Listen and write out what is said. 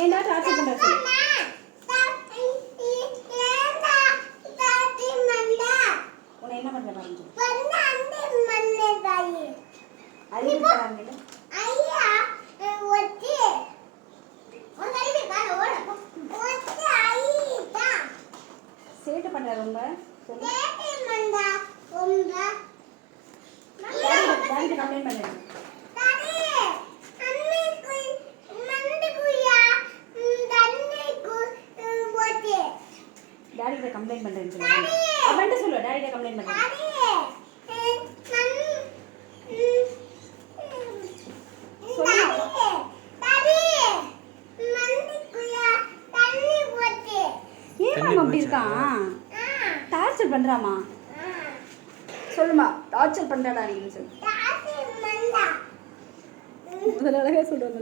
ஏன்டா டார்ச்சர் பண்ற சொல்லு. உன்னை என்ன பண்ற பாருங்க. அது பாருங்க. சேட்டை பண்ற ரொம்ப. டாடி கம்ப்ளைண்ட் பண்ணுங்க. டாடி கிட்ட கம்ப்ளைண்ட் பண்றேன்னு சொல்லுங்க. அவன்கிட்ட சொல்லு டாடி கிட்ட கம்ப்ளைண்ட் பண்றேன். ஏன் அப்படி இருக்கான்? டார்ச்சர் பண்றாமா? சொல்லுமா டார்ச்சர் பண்றாடா நீ சொல்லு. முதல்ல அழகா சொல்லுவாங்க.